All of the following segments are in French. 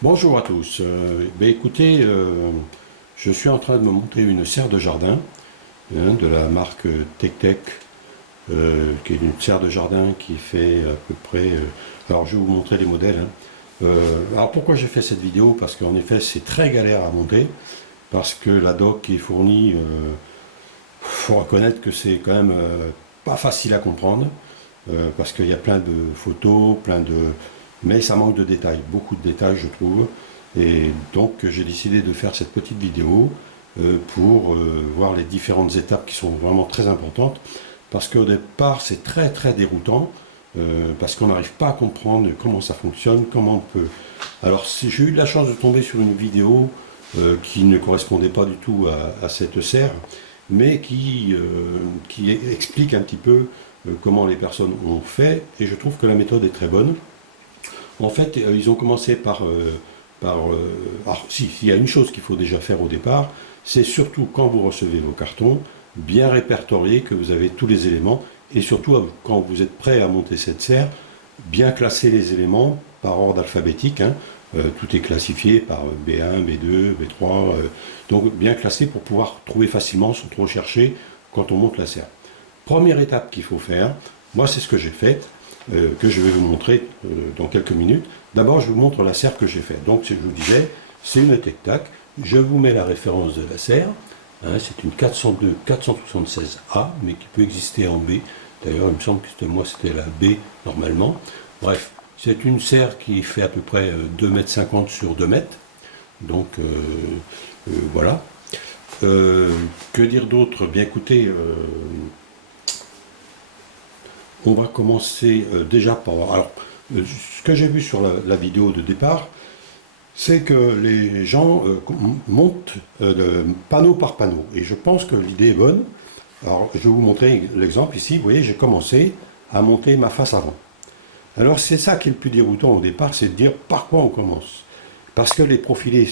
Bonjour à tous. Écoutez, je suis en train de me monter une serre de jardin de la marque TecTec, qui est une serre de jardin qui fait à peu près. Alors je vais vous montrer les modèles. Alors pourquoi j'ai fait cette vidéo? Parce qu'en effet c'est très galère à monter, parce que la doc qui est fournie, faut reconnaître que c'est quand même pas facile à comprendre, parce qu'il y a plein de photos, mais ça manque de détails, beaucoup de détails je trouve. Et donc j'ai décidé de faire cette petite vidéo pour voir les différentes étapes qui sont vraiment très importantes, parce qu'au départ c'est très très déroutant, parce qu'on n'arrive pas à comprendre comment ça fonctionne, comment on peut. Alors si j'ai eu de la chance de tomber sur une vidéo qui ne correspondait pas du tout à cette serre, mais qui explique un petit peu comment les personnes ont fait, et je trouve que la méthode est très bonne. En fait, ils ont commencé alors, si, il y a une chose qu'il faut déjà faire au départ, c'est surtout quand vous recevez vos cartons, bien répertorier que vous avez tous les éléments, et surtout quand vous êtes prêt à monter cette serre, bien classer les éléments par ordre alphabétique, hein. Tout est classifié par B1, B2, B3, donc bien classé pour pouvoir trouver facilement sans trop chercher quand on monte la serre. Première étape qu'il faut faire, moi c'est ce que j'ai fait, que je vais vous montrer dans quelques minutes. D'abord je vous montre la serre que j'ai faite. Donc je vous disais, c'est une TecTac, je vous mets la référence de la serre, hein, c'est une 402 476A, mais qui peut exister en B. D'ailleurs il me semble que moi c'était la B normalement. Bref, c'est une serre qui fait à peu près 2,50 m sur 2 mètres. Donc voilà. Que dire d'autre? Bien écoutez, on va commencer déjà par. Alors, ce que j'ai vu sur la vidéo de départ, c'est que les gens montent panneau par panneau. Et je pense que l'idée est bonne. Alors, je vais vous montrer l'exemple ici. Vous voyez, j'ai commencé à monter ma face avant. Alors, c'est ça qui est le plus déroutant au départ, c'est de dire par quoi on commence. Parce que les profilés,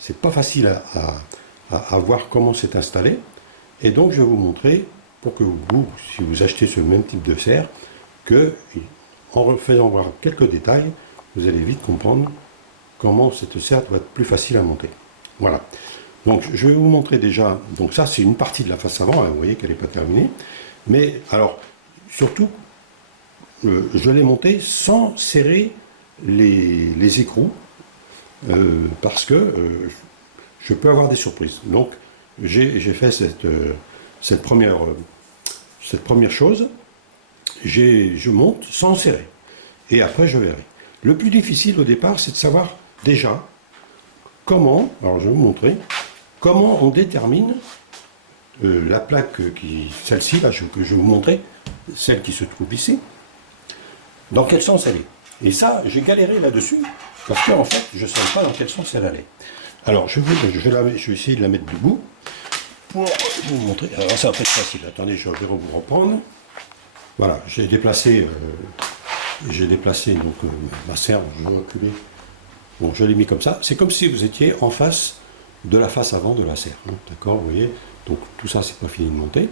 c'est pas facile à voir comment c'est installé. Et donc, je vais vous montrer, pour que vous, si vous achetez ce même type de serre, que en faisant voir quelques détails, vous allez vite comprendre comment cette serre doit être plus facile à monter. Voilà. Donc je vais vous montrer déjà, donc ça c'est une partie de la face avant, hein, vous voyez qu'elle n'est pas terminée. Mais alors, surtout, je l'ai montée sans serrer les écrous, parce que je peux avoir des surprises. Donc j'ai fait cette première chose, je monte sans serrer. Et après, je verrai. Le plus difficile au départ, c'est de savoir déjà comment, alors je vais vous montrer, comment on détermine la plaque celle-ci, là, que je vais vous montrer, celle qui se trouve ici, dans quel sens elle est. Et ça, j'ai galéré là-dessus, parce qu'en fait, je ne savais pas dans quel sens elle allait. Alors, je vais essayer de la mettre debout, pour vous montrer. Alors ça va pas être facile, attendez, je vais vous reprendre. Voilà, j'ai déplacé donc ma serre, je vais reculer. Bon, je l'ai mis comme ça. C'est comme si vous étiez en face de la face avant de la serre. Hein, d'accord, vous voyez. Donc tout ça, c'est pas fini de monter.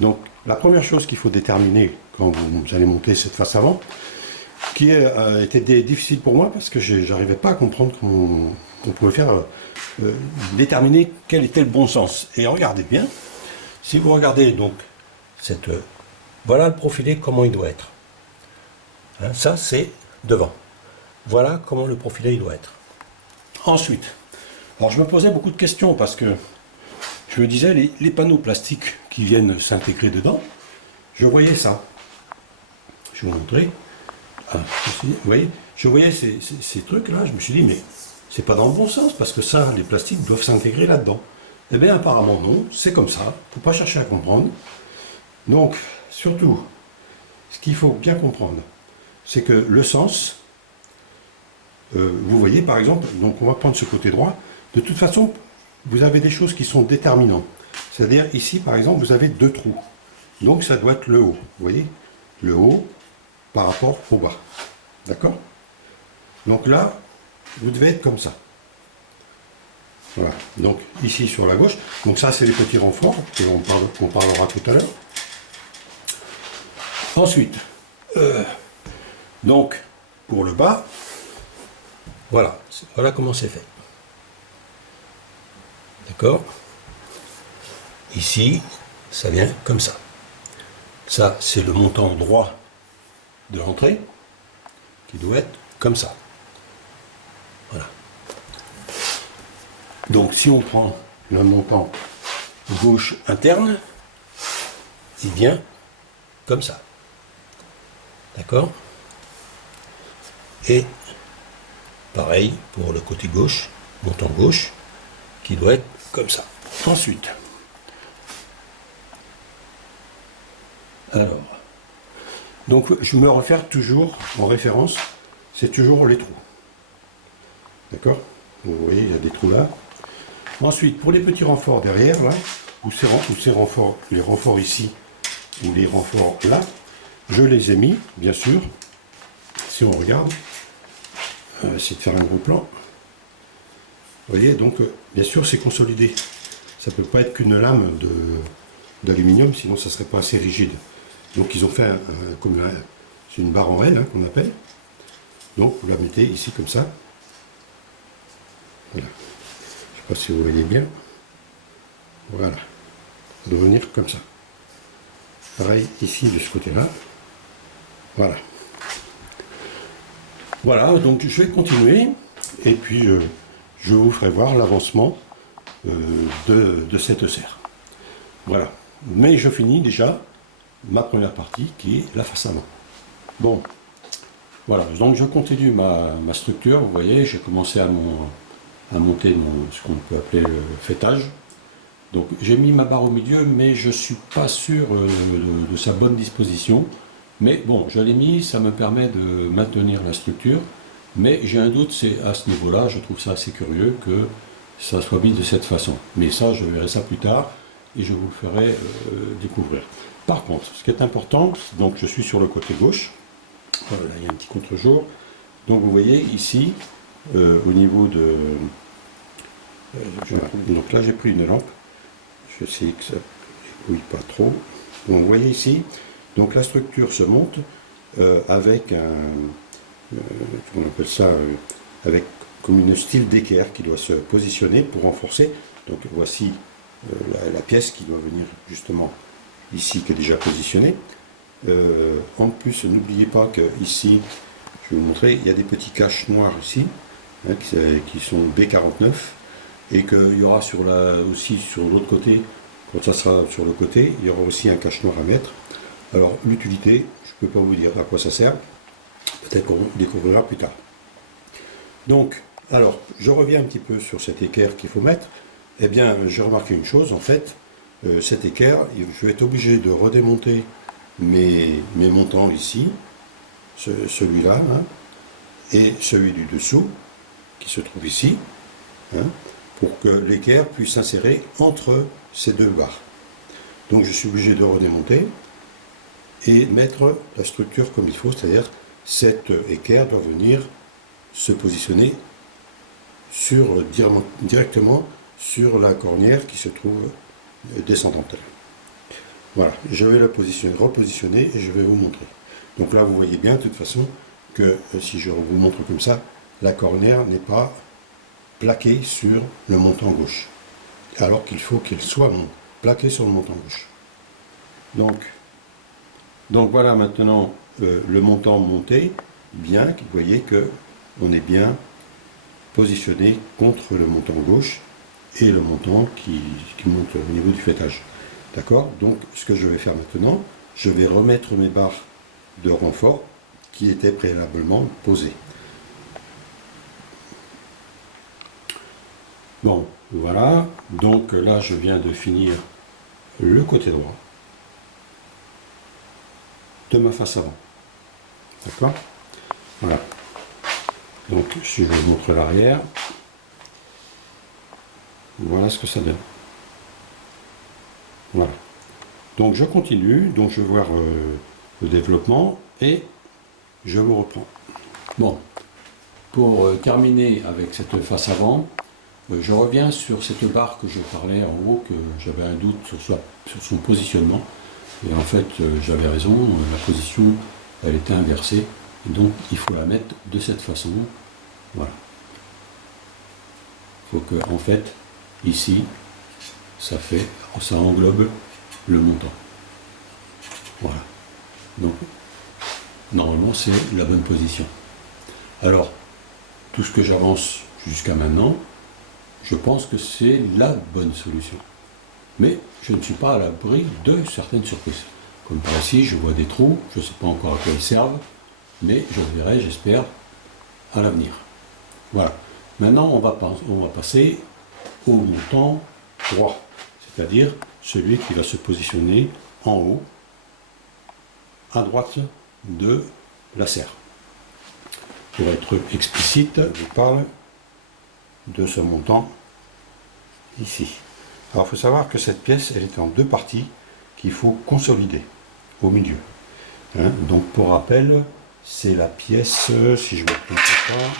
Donc la première chose qu'il faut déterminer quand vous allez monter cette face avant, qui était difficile pour moi parce que j'arrivais pas à comprendre comment on pouvait faire déterminer quel était le bon sens. Et regardez bien. Si vous regardez donc voilà le profilé, comment il doit être. Hein, ça, c'est devant. Voilà comment le profilé il doit être. Ensuite, alors je me posais beaucoup de questions parce que je me disais, les panneaux plastiques qui viennent s'intégrer dedans, je voyais ça. Je vais vous montrer. Ah, vous voyez, je voyais ces trucs-là, je me suis dit, mais c'est pas dans le bon sens parce que ça, les plastiques doivent s'intégrer là-dedans. Eh bien, apparemment, non, c'est comme ça. Il ne faut pas chercher à comprendre. Donc, surtout, ce qu'il faut bien comprendre, c'est que le sens, vous voyez par exemple, donc on va prendre ce côté droit, de toute façon, vous avez des choses qui sont déterminantes. C'est-à-dire ici par exemple, vous avez deux trous. Donc ça doit être le haut, vous voyez, le haut par rapport au bas. D'accord? Donc là, vous devez être comme ça. Voilà, donc ici sur la gauche, donc ça c'est les petits renforts, qu'on parlera tout à l'heure. Ensuite, donc pour le bas, Voilà, voilà comment c'est fait. D'accord? Ici, ça vient comme ça. Ça, c'est le montant droit de l'entrée, qui doit être comme ça. Voilà. Donc, si on prend le montant gauche interne, il vient comme ça. D'accord? Et pareil pour le côté gauche, montant gauche, qui doit être comme ça. Ensuite, alors, donc je me réfère toujours en référence, c'est toujours les trous. D'accord? Vous voyez, il y a des trous là. Ensuite, pour les petits renforts derrière, là, ou ces renforts, les renforts ici, ou les renforts là, je les ai mis, bien sûr, si on regarde, on va essayer de faire un gros plan. Vous voyez, donc, bien sûr, c'est consolidé. Ça ne peut pas être qu'une lame d'aluminium, sinon ça ne serait pas assez rigide. Donc, ils ont fait c'est une barre en L, hein, qu'on appelle. Donc, vous la mettez ici, comme ça. Voilà. Je ne sais pas si vous voyez bien. Voilà. Ça doit venir comme ça. Pareil, ici, de ce côté-là. Voilà. Voilà, donc je vais continuer. Et puis, je vous ferai voir l'avancement de cette serre. Voilà. Mais je finis déjà ma première partie qui est la face avant. Bon, voilà. Donc je continue ma structure. Vous voyez, j'ai commencé à monter ce qu'on peut appeler le faîtage. Donc j'ai mis ma barre au milieu, mais je ne suis pas sûr de sa bonne disposition. Mais bon, je l'ai mis, ça me permet de maintenir la structure. Mais j'ai un doute, c'est à ce niveau-là, je trouve ça assez curieux que ça soit mis de cette façon. Mais ça, je verrai ça plus tard et je vous le ferai découvrir. Par contre, ce qui est important, donc je suis sur le côté gauche. Voilà, il y a un petit contre-jour. Donc vous voyez ici, au niveau de... donc là, j'ai pris une lampe. Je sais que ça ne bouille pas trop. Donc vous voyez ici, donc la structure se monte avec on appelle ça avec comme une style d'équerre qui doit se positionner pour renforcer. Donc voici la pièce qui doit venir justement ici, qui est déjà positionnée. En plus, n'oubliez pas que ici, je vais vous montrer, il y a des petits caches noirs ici, hein, qui sont B49, et qu'il y aura aussi sur l'autre côté, quand ça sera sur le côté, il y aura aussi un cache noir à mettre. Alors l'utilité, je ne peux pas vous dire à quoi ça sert. Peut-être qu'on découvrira plus tard. Donc, alors, je reviens un petit peu sur cet équerre qu'il faut mettre. Eh bien, j'ai remarqué une chose, en fait, cet équerre, je vais être obligé de redémonter mes montants ici, celui-là, hein, et celui du dessous, qui se trouve ici, hein, pour que l'équerre puisse s'insérer entre ces deux barres. Donc, je suis obligé de redémonter et mettre la structure comme il faut, c'est-à-dire cette équerre doit venir se positionner directement sur la cornière qui se trouve descendante. Voilà, je vais la repositionner et je vais vous montrer. Donc là, vous voyez bien de toute façon que si je vous montre comme ça, la cornière n'est pas plaquée sur le montant gauche, alors qu'il faut qu'elle soit plaquée sur le montant gauche. Donc voilà maintenant le montant monté, bien, vous voyez que on est bien positionné contre le montant gauche et le montant qui monte au niveau du faîtage. D'accord? Donc ce que je vais faire maintenant, je vais remettre mes barres de renfort qui étaient préalablement posées. Bon, voilà, donc là je viens de finir le côté droit de ma face avant. D'accord? Voilà. Donc, si je vous montre l'arrière, voilà ce que ça donne. Voilà. Donc, je continue. Donc, je vais voir le développement et je vous reprends. Bon, pour terminer avec cette face avant, je reviens sur cette barre que je parlais en haut, que j'avais un doute sur son positionnement. Et en fait, j'avais raison, la position, elle était inversée. Et donc, il faut la mettre de cette façon. Voilà. faut que, en fait, ici, ça englobe le montant. Voilà. Donc, normalement, c'est la bonne position. Alors, tout ce que j'avance jusqu'à maintenant, je pense que c'est la bonne solution. Mais je ne suis pas à l'abri de certaines surprises. Comme par ici, je vois des trous, je ne sais pas encore à quoi ils servent, mais je verrai, j'espère, à l'avenir. Voilà. Maintenant, on va passer au montant droit, c'est-à-dire celui qui va se positionner en haut, à droite de la serre. Pour être explicite, je parle de ce montant ici. Alors, il faut savoir que cette pièce, elle est en deux parties qu'il faut consolider au milieu. Hein, donc, pour rappel, c'est la pièce, si je ne me trompe pas,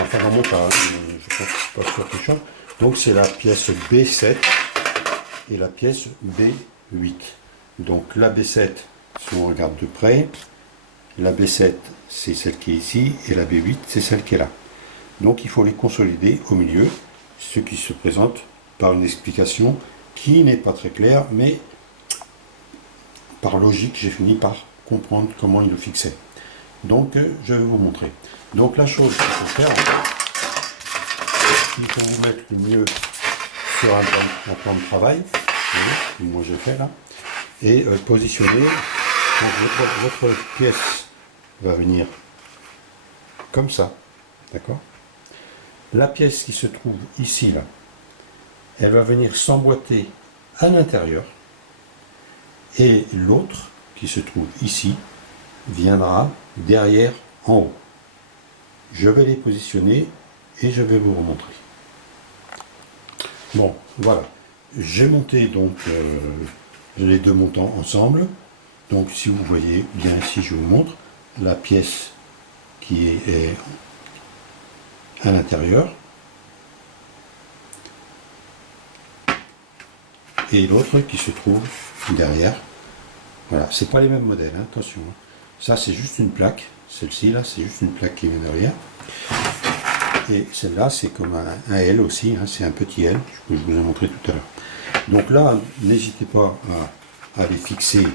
enfin, vraiment pas, je ne pense pas sur quelque chose. Donc, c'est la pièce B7 et la pièce B8. Donc, la B7, si on regarde de près, la B7, c'est celle qui est ici, et la B8, c'est celle qui est là. Donc, il faut les consolider au milieu, ce qui se présente par une explication qui n'est pas très claire, mais par logique, j'ai fini par comprendre comment il le fixait. Donc, je vais vous montrer. Donc, la chose qu'il faut faire, il faut vous mettre le mieux sur un plan de travail, moi j'ai fait là, et positionner. Donc, votre pièce va venir comme ça, d'accord? La pièce qui se trouve ici, là, elle va venir s'emboîter à l'intérieur, et l'autre qui se trouve ici viendra derrière en haut. Je vais les positionner et je vais vous remontrer. Bon, voilà. J'ai monté donc les deux montants ensemble. Donc si vous voyez bien ici, je vous montre la pièce qui est à l'intérieur et l'autre qui se trouve derrière. Voilà, c'est pas les mêmes modèles, hein, attention. Ça c'est juste une plaque, celle-ci là c'est juste une plaque qui vient derrière. Et celle-là c'est comme un L aussi, hein, c'est un petit L, que je vous ai montré tout à l'heure. Donc là, n'hésitez pas à les fixer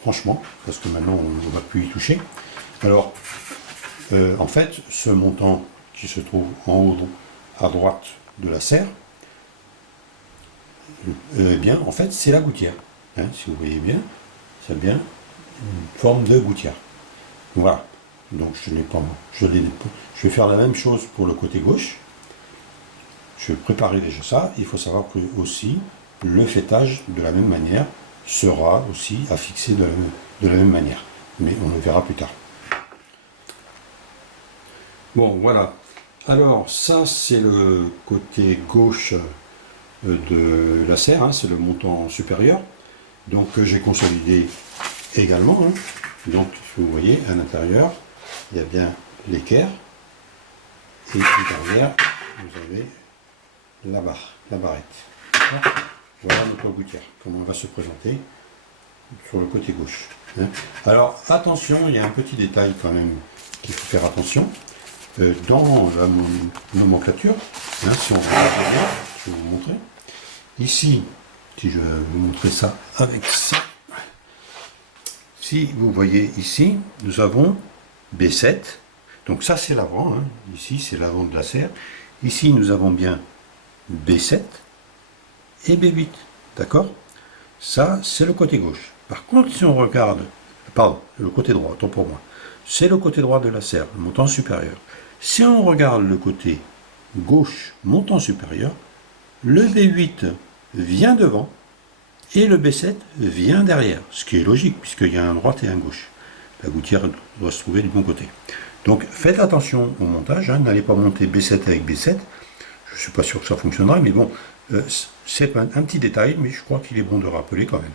franchement, parce que maintenant on ne va plus y toucher. Alors, en fait, ce montant qui se trouve en haut à droite de la serre, eh bien, en fait, c'est la gouttière. Hein, si vous voyez bien, c'est bien une forme de gouttière. Voilà. Donc, je vais faire la même chose pour le côté gauche. Je vais préparer déjà ça. Il faut savoir que aussi, le fêtage, de la même manière, sera aussi à fixer de la même manière. Mais on le verra plus tard. Bon, voilà. Alors, ça, c'est le côté gauche de la serre, hein, c'est le montant supérieur, donc que j'ai consolidé également. Hein. Donc, vous voyez, à l'intérieur, il y a bien l'équerre, et derrière, vous avez la barrette. Voilà notre gouttière, comment elle va se présenter sur le côté gauche. Hein. Alors, attention, il y a un petit détail quand même qu'il faut faire attention. Dans la nomenclature, hein, si on regarde bien, je vais vous montrer. Ici, si je vais vous montrer ça avec ça, si vous voyez ici, nous avons B7, donc ça c'est l'avant, hein. Ici c'est l'avant de la serre. Ici nous avons bien B7 et B8, d'accord? Ça c'est le côté gauche. Par contre, si on regarde, pardon, le côté droit, autant pour moi, c'est le côté droit de la serre, le montant supérieur. Si on regarde le côté gauche, montant supérieur, le B8 vient devant et le B7 vient derrière, ce qui est logique puisqu'il y a un droite et un gauche. La gouttière doit se trouver du bon côté. Donc faites attention au montage, hein, n'allez pas monter B7 avec B7, je ne suis pas sûr que ça fonctionnera, mais bon, c'est un petit détail, mais je crois qu'il est bon de rappeler quand même.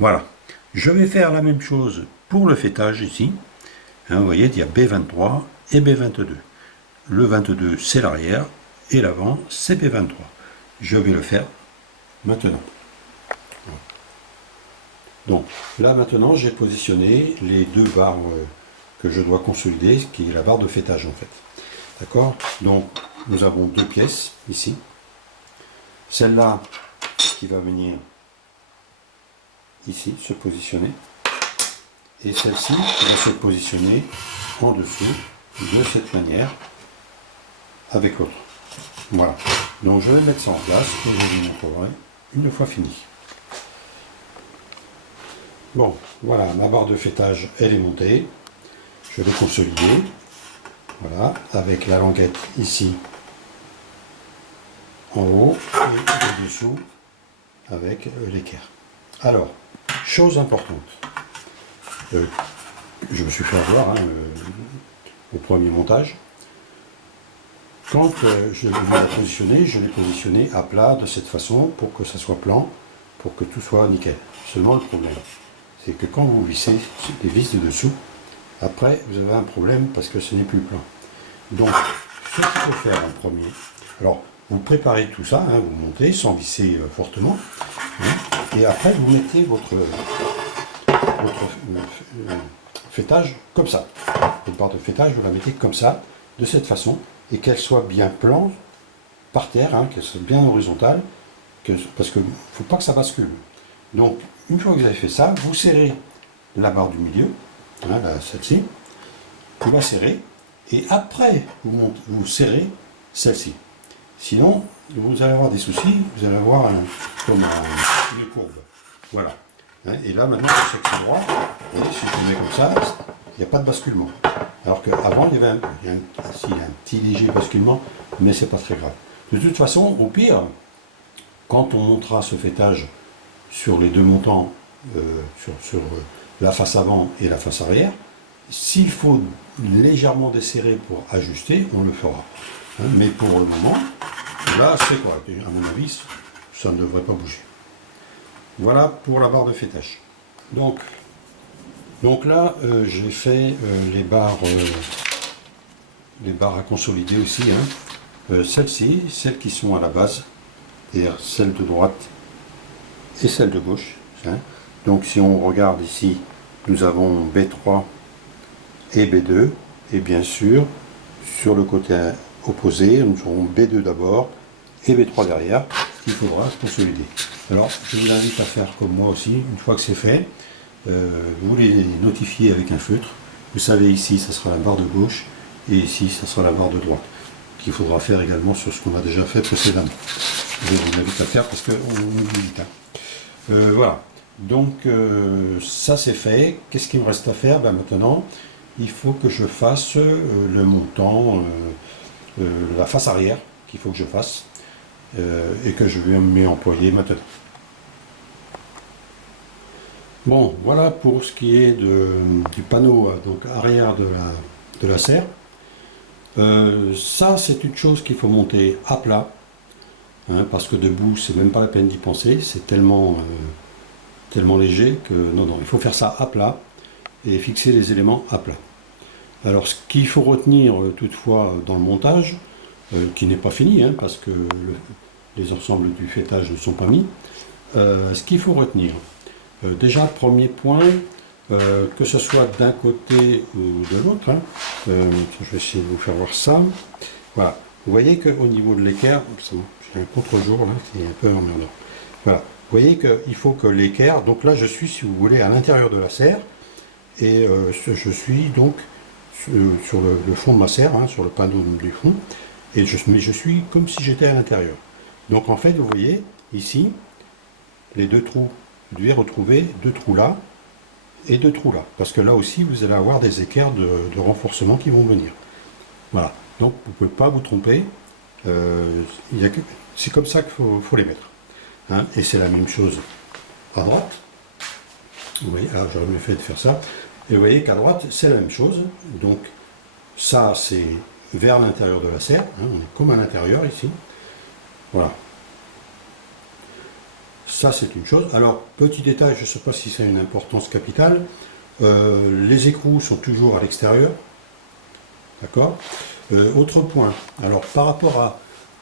Voilà, je vais faire la même chose pour le fêtage ici. Hein, vous voyez, il y a B23 et B22. Le 22 c'est l'arrière et l'avant c'est B23. Je vais le faire maintenant. Donc là maintenant j'ai positionné les deux barres que je dois consolider, qui est la barre de fêtage en fait. D'accord? Donc nous avons deux pièces ici. Celle-là qui va venir ici se positionner. Et celle-ci va se positionner en dessous de cette manière avec l'autre. Voilà. Donc je vais mettre ça en place et je vous montrerai une fois fini. Bon, voilà, ma barre de fêtage, elle est montée. Je vais consolider. Voilà, avec la languette ici en haut et au-dessous avec l'équerre. Alors, chose importante. Je me suis fait avoir au premier montage. Quand je l'ai positionné à plat de cette façon pour que ça soit plan, pour que tout soit nickel. Seulement le problème, c'est que quand vous vissez les vis de dessous, après vous avez un problème parce que ce n'est plus plan. Donc ce qu'il faut faire en premier, alors vous préparez tout ça, hein, vous montez sans visser fortement, hein, et après vous mettez votre fêtage comme ça. Votre barre de fêtage, vous la mettez comme ça, de cette façon, et qu'elle soit bien plan par terre, hein, qu'elle soit bien horizontale, parce qu'il ne faut pas que ça bascule. Donc, une fois que vous avez fait ça, vous serrez la barre du milieu, hein, celle-ci, vous la serrez, et après, vous serrez celle-ci. Sinon, vous allez avoir des soucis, vous allez avoir une courbe. Voilà. Et là, maintenant, je sais que c'est droit, et si je mets comme ça, il n'y a pas de basculement. Alors qu'avant, il y avait un petit léger basculement, mais c'est pas très grave. De toute façon, au pire, quand on montera ce fêtage sur les deux montants, sur la face avant et la face arrière, s'il faut légèrement desserrer pour ajuster, on le fera. Mais pour le moment, là, c'est quoi? À mon avis, ça ne devrait pas bouger. Voilà pour la barre de fêtage. Donc là, j'ai fait les barres à consolider aussi. Hein. Celles-ci, celles qui sont à la base, c'est-à-dire celle de droite et celle de gauche. Hein. Donc si on regarde ici, nous avons B3 et B2. Et bien sûr, sur le côté opposé, nous aurons B2 d'abord et B3 derrière, qu'il faudra consolider. Alors, je vous invite à faire comme moi aussi, une fois que c'est fait, vous les notifiez avec un feutre. Vous savez, ici, ça sera la barre de gauche, et ici, ça sera la barre de droite, qu'il faudra faire également sur ce qu'on a déjà fait précédemment. Je vous invite à faire parce qu'on oublie vite. Voilà, donc ça c'est fait. Qu'est-ce qu'il me reste à faire? Maintenant, il faut que je fasse le montant, la face arrière, qu'il faut que je fasse. Et que je vais m'y employer maintenant. Bon, voilà pour ce qui est du panneau donc arrière de la serre. Ça, c'est une chose qu'il faut monter à plat, hein, parce que debout, c'est même pas la peine d'y penser, c'est tellement léger que non, il faut faire ça à plat et fixer les éléments à plat. Alors, ce qu'il faut retenir toutefois dans le montage, qui n'est pas fini, hein, parce que les ensembles du fêtage ne sont pas mis. Ce qu'il faut retenir, déjà, premier point, que ce soit d'un côté ou de l'autre, hein, je vais essayer de vous faire voir ça. Voilà, vous voyez qu'au niveau de l'équerre, j'ai un contre-jour là qui est un peu emmerdant. Voilà, vous voyez qu'il faut que l'équerre, donc là je suis, si vous voulez, à l'intérieur de la serre, et je suis donc sur le fond de ma serre, hein, sur le panneau du fond, mais je suis comme si j'étais à l'intérieur. Donc en fait, vous voyez, ici, les deux trous, vous devez retrouver deux trous là et deux trous là. Parce que là aussi, vous allez avoir des équerres de renforcement qui vont venir. Voilà. Donc vous ne pouvez pas vous tromper. C'est comme ça qu'il faut les mettre. Hein. Et c'est la même chose à droite. Vous voyez, alors j'aurais mieux fait de faire ça. Et vous voyez qu'à droite, c'est la même chose. Donc ça, c'est vers l'intérieur de la serre. Hein. On est comme à l'intérieur ici. Voilà. Ça, c'est une chose. Alors, petit détail, je ne sais pas si ça a une importance capitale. Les écrous sont toujours à l'extérieur. D'accord. Autre point. Alors, par rapport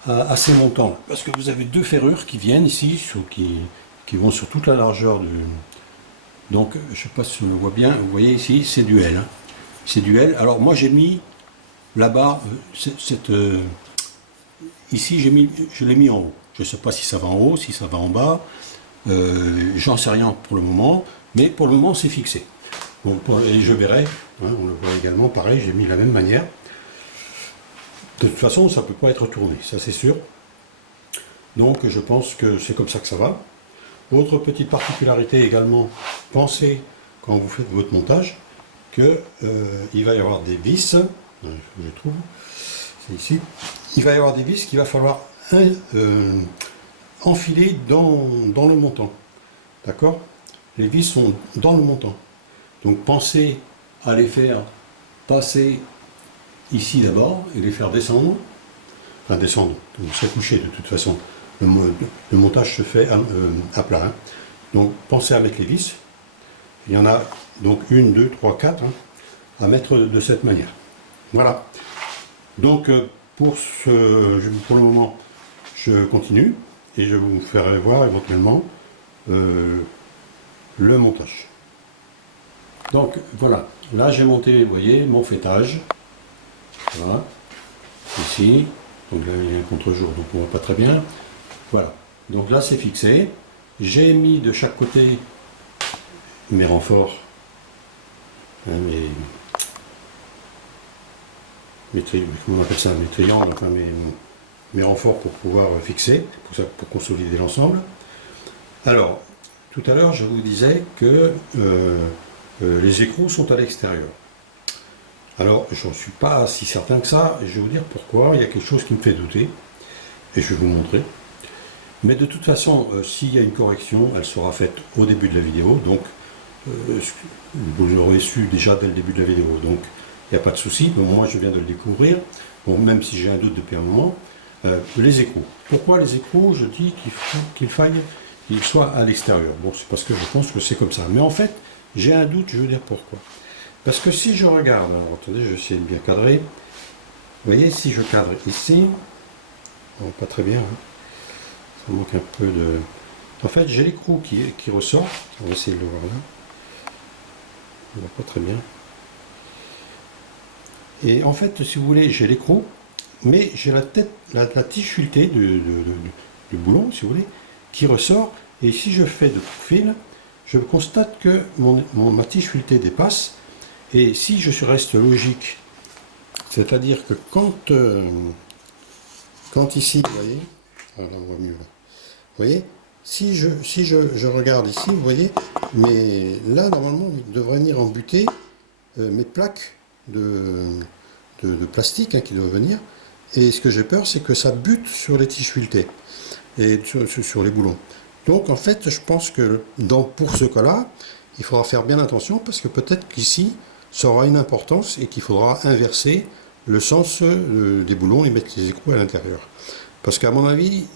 à ces montants, parce que vous avez deux ferrures qui viennent ici, qui vont sur toute la largeur du... Donc, je ne sais pas si on le voit bien. Vous voyez ici, c'est du L. Hein. c'est duel. Alors moi j'ai mis là-bas, ici je l'ai mis en haut. Je ne sais pas si ça va en haut, si ça va en bas. J'en sais rien pour le moment, mais pour le moment c'est fixé. Bon, et je verrai, hein, on le voit également, pareil, j'ai mis de la même manière. De toute façon, ça ne peut pas être tourné, ça c'est sûr. Donc je pense que c'est comme ça que ça va. Autre petite particularité également, pensez quand vous faites votre montage que il va y avoir des vis, je trouve, c'est ici, il va y avoir des vis qu'il va falloir enfiler dans le montant. D'accord? Les vis sont dans le montant. Donc pensez à les faire passer ici d'abord et les faire descendre. Enfin descendre, donc c'est couché de toute façon. Le montage se fait à plat. Hein. Donc pensez à mettre les vis. Il y en a donc 1, 2, 3, 4 hein, à mettre de cette manière. Voilà. Donc pour le moment, je continue et je vous ferai voir éventuellement le montage. Donc voilà, là j'ai monté, vous voyez, mon fêtage. Voilà, ici. Donc là il y a un contre-jour, donc on voit pas très bien. Voilà, donc là c'est fixé. J'ai mis de chaque côté mes renforts, hein, comment on appelle ça, mes triangles, enfin mes renforts pour pouvoir fixer, pour consolider l'ensemble. Alors, tout à l'heure je vous disais que les écrous sont à l'extérieur. Alors, je ne suis pas si certain que ça, et je vais vous dire pourquoi. Il y a quelque chose qui me fait douter, et je vais vous montrer. Mais de toute façon, s'il y a une correction, elle sera faite au début de la vidéo, donc vous l'aurez su déjà dès le début de la vidéo, donc il n'y a pas de souci. Bon, moi, je viens de le découvrir, bon, même si j'ai un doute depuis un moment. Les écrous. Pourquoi les écrous? Je dis qu'il faille qu'ils soient à l'extérieur. Bon, c'est parce que je pense que c'est comme ça. Mais en fait, j'ai un doute, je veux dire pourquoi. Parce que si je regarde, alors attendez, je vais essayer de bien cadrer. Vous voyez, si je cadre ici, bon, pas très bien, hein, ça manque un peu de... En fait, j'ai l'écrou qui ressort. On va essayer de le voir là. On voit pas très bien. Et en fait, si vous voulez, j'ai l'écrou, mais j'ai la tête, la tige filetée du boulon, si vous voulez, qui ressort. Et si je fais de profil, je constate que ma tige filetée dépasse. Et si je reste logique, c'est-à-dire que quand ici, vous voyez, ah là on voit mieux là, vous voyez, si je regarde ici, vous voyez, mais là normalement il devrait venir embuter mes plaques de plastique hein, qui doivent venir, et ce que j'ai peur c'est que ça bute sur les tiges filetées et sur les boulons. Donc en fait je pense que pour ce cas-là, il faudra faire bien attention parce que peut-être qu'ici ça aura une importance et qu'il faudra inverser le sens des boulons et mettre les écrous à l'intérieur. Parce qu'à mon avis,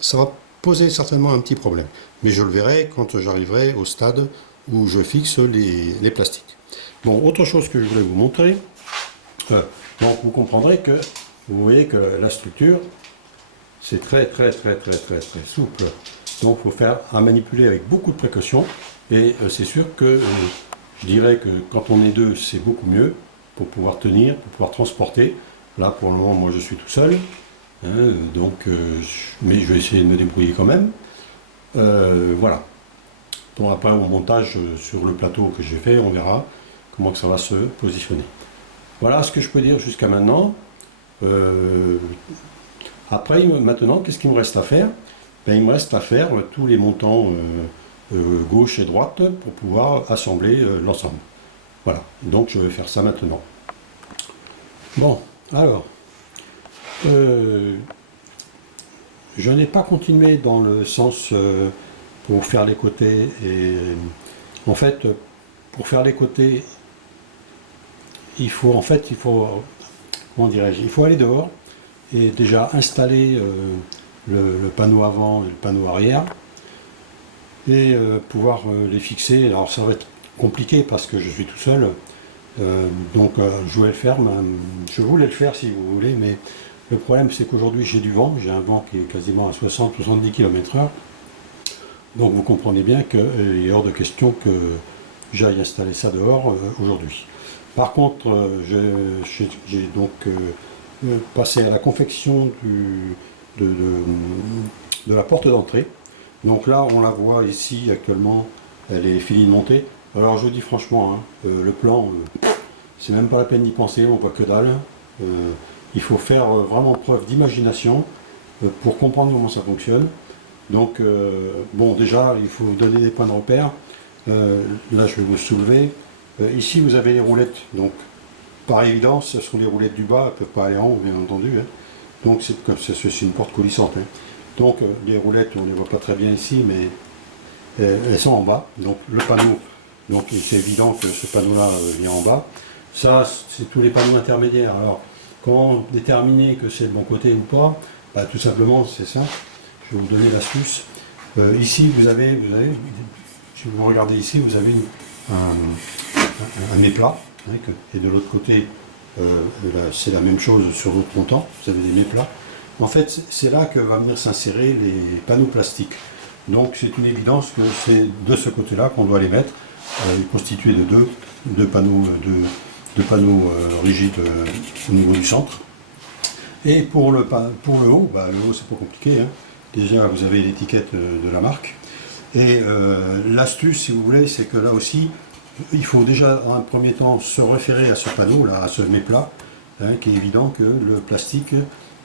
ça va poser certainement un petit problème. Mais je le verrai quand j'arriverai au stade où je fixe les plastiques. Bon, autre chose que je voulais vous montrer. Donc vous comprendrez que, vous voyez que la structure, c'est très souple. Donc il faut faire à manipuler avec beaucoup de précaution. Et c'est sûr que... je dirais que quand on est deux, c'est beaucoup mieux pour pouvoir tenir, pour pouvoir transporter. Là, pour le moment, moi, je suis tout seul. Hein, mais je vais essayer de me débrouiller quand même. Voilà. Donc après, au montage sur le plateau que j'ai fait, on verra comment que ça va se positionner. Voilà ce que je peux dire jusqu'à maintenant. Après, maintenant, qu'est-ce qu'il me reste à faire? Ben, il me reste à faire tous les montants gauche et droite pour pouvoir assembler l'ensemble. Voilà, donc je vais faire ça maintenant. Bon, alors, je n'ai pas continué dans le sens pour faire les côtés. Et en fait, pour faire les côtés, il faut comment dirais-je, il faut aller dehors et déjà installer le panneau avant et le panneau arrière. Et pouvoir les fixer. Alors ça va être compliqué parce que je suis tout seul, donc je voulais le faire, je voulais le faire si vous voulez, mais le problème c'est qu'aujourd'hui j'ai du vent, j'ai un vent qui est quasiment à 60-70 km/h, donc vous comprenez bien qu'il est hors de question que j'aille installer ça dehors aujourd'hui. Par contre, j'ai donc passé à la confection de la porte d'entrée. Donc là, on la voit ici actuellement, elle est finie de monter. Alors je vous dis franchement, hein, le plan, c'est même pas la peine d'y penser, on voit que dalle. Il faut faire vraiment preuve d'imagination pour comprendre comment ça fonctionne. Donc, bon, déjà, il faut donner des points de repère. Là, je vais vous soulever. Ici, vous avez les roulettes. Donc, par évidence, ce sont les roulettes du bas, elles ne peuvent pas aller en haut, bien entendu. Hein. Donc, c'est une porte coulissante. Hein. Donc, les roulettes, on ne les voit pas très bien ici, mais elles sont en bas. Donc, le panneau, donc c'est évident que ce panneau-là vient en bas. Ça, c'est tous les panneaux intermédiaires. Alors, comment déterminer que c'est le bon côté ou pas? Bah, tout simplement, c'est ça. Je vais vous donner l'astuce. Ici, vous avez, si vous regardez ici, vous avez un méplat. Hein, et de l'autre côté, c'est la même chose sur l'autre montant. Vous avez des méplats. En fait, c'est là que va venir s'insérer les panneaux plastiques. Donc, c'est une évidence que c'est de ce côté-là qu'on doit les mettre, constitués de deux panneaux, rigides au niveau du centre. Et pour le haut, bah, le haut c'est pas compliqué. Hein. Déjà, vous avez l'étiquette de la marque. Et l'astuce, si vous voulez, c'est que là aussi, il faut déjà, dans un premier temps, se référer à ce panneau, là, à ce méplat, hein, qui est évident que le plastique,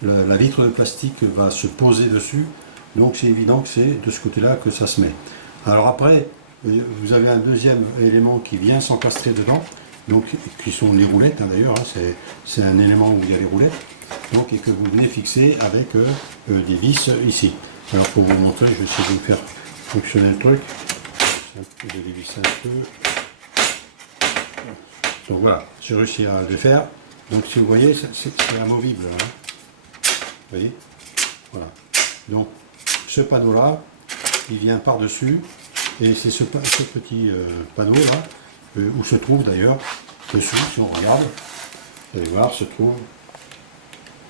la vitre de plastique va se poser dessus. Donc, c'est évident que c'est de ce côté-là que ça se met. Alors après, vous avez un deuxième élément qui vient s'encastrer dedans, donc, qui sont les roulettes, hein, d'ailleurs. Hein, c'est un élément où il y a les roulettes. Donc, et que vous venez fixer avec des vis ici. Alors pour vous montrer, je vais essayer de faire fonctionner le truc. Je vais les visser un peu. Donc voilà, j'ai réussi à le faire. Donc si vous voyez, c'est amovible. Hein. Vous voyez? Voilà. Donc ce panneau-là, il vient par-dessus. Et c'est ce petit panneau-là, où se trouve d'ailleurs, dessous, si on regarde, vous allez voir, se trouve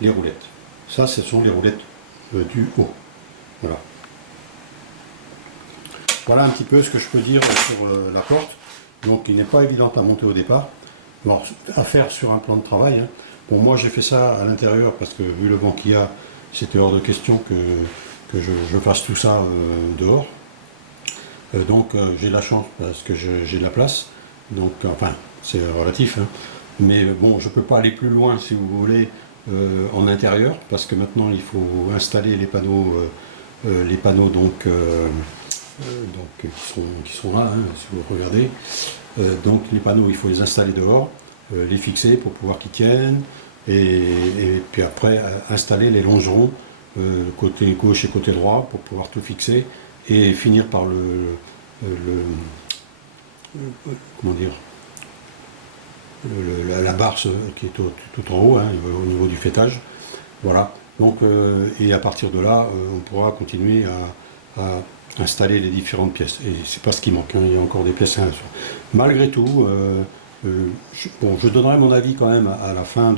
les roulettes. Ça, ce sont les roulettes du haut. Voilà. Voilà un petit peu ce que je peux dire sur la porte. Donc, il n'est pas évident à monter au départ. Alors, à faire sur un plan de travail. Hein. Bon, moi, j'ai fait ça à l'intérieur parce que, vu le vent qu'il y a, c'était hors de question que je fasse tout ça dehors. Donc, j'ai de la chance parce que j'ai de la place. Donc, enfin, c'est relatif. Hein. Mais bon, je ne peux pas aller plus loin, si vous voulez, en intérieur, parce que maintenant il faut installer les panneaux donc, qui sont là, hein, si vous regardez. Donc les panneaux, il faut les installer dehors, les fixer pour pouvoir qu'ils tiennent, et puis après installer les longerons côté gauche et côté droit pour pouvoir tout fixer, et finir par comment dire, la barre qui est tout en haut, hein, au niveau du faîtage. Voilà. Donc, et à partir de là, on pourra continuer à installer les différentes pièces. Et c'est pas ce qui manque, hein, il y a encore des pièces à installer. Malgré tout, je donnerai mon avis quand même à la fin,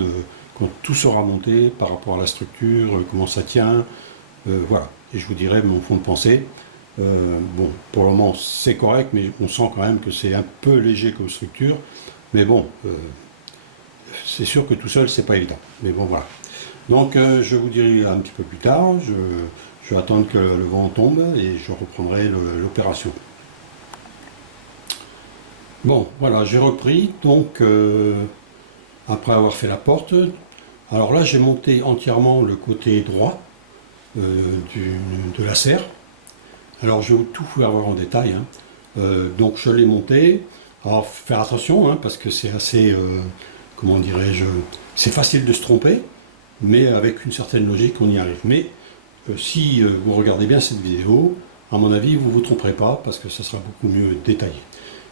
quand tout sera monté par rapport à la structure, comment ça tient, voilà. Et je vous dirai mon fond de pensée. Bon, pour le moment c'est correct, mais on sent quand même que c'est un peu léger comme structure. Mais bon, c'est sûr que tout seul, c'est pas évident. Mais bon, voilà. Donc, je vous dirai un petit peu plus tard. Je vais attendre que le vent tombe et je reprendrai l'opération. Bon, voilà, j'ai repris. Donc, après avoir fait la porte, alors là, j'ai monté entièrement le côté droit de la serre. Alors, je vais tout faire voir en détail. Hein. Donc, je l'ai monté. Alors, faire attention, hein, parce que c'est assez, comment dirais-je, c'est facile de se tromper, mais avec une certaine logique, on y arrive. Mais si vous regardez bien cette vidéo, à mon avis, vous ne vous tromperez pas, parce que ça sera beaucoup mieux détaillé.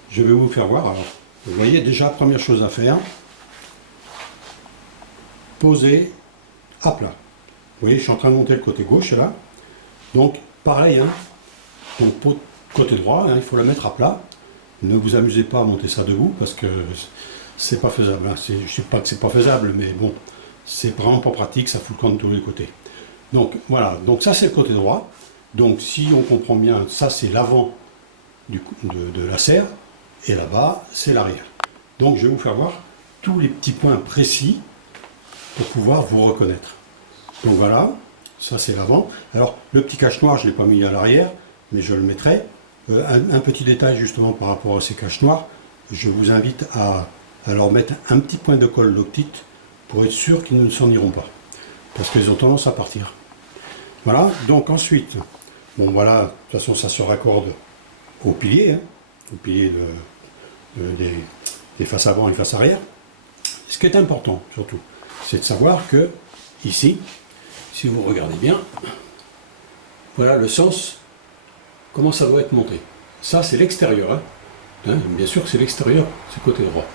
Je vais vous faire voir. Alors, vous voyez, déjà, première chose à faire, poser à plat. Vous voyez, je suis en train de monter le côté gauche, là. Donc, pareil, hein, donc, côté droit, hein, il faut la mettre à plat. Ne vous amusez pas à monter ça debout parce que c'est pas faisable. Hein. Je ne sais pas que c'est pas faisable, mais bon, c'est vraiment pas pratique, ça fout le camp de tous les côtés. Donc voilà, donc ça c'est le côté droit. Donc si on comprend bien, ça c'est l'avant de la serre, et là-bas c'est l'arrière. Donc je vais vous faire voir tous les petits points précis pour pouvoir vous reconnaître. Donc voilà, ça c'est l'avant. Alors le petit cache noir, je ne l'ai pas mis à l'arrière, mais je le mettrai. Un petit détail justement par rapport à ces caches noirs, je vous invite à leur mettre un petit point de colle Loctite pour être sûr qu'ils ne s'en iront pas. Parce qu'ils ont tendance à partir. Voilà, donc ensuite, bon voilà, de toute façon ça se raccorde au pilier, hein, au pilier des faces avant et faces arrière. Ce qui est important surtout, c'est de savoir que ici, si vous regardez bien, voilà le sens, comment ça doit être monté. Ça c'est l'extérieur, hein. Bien sûr que c'est l'extérieur, c'est côté droit.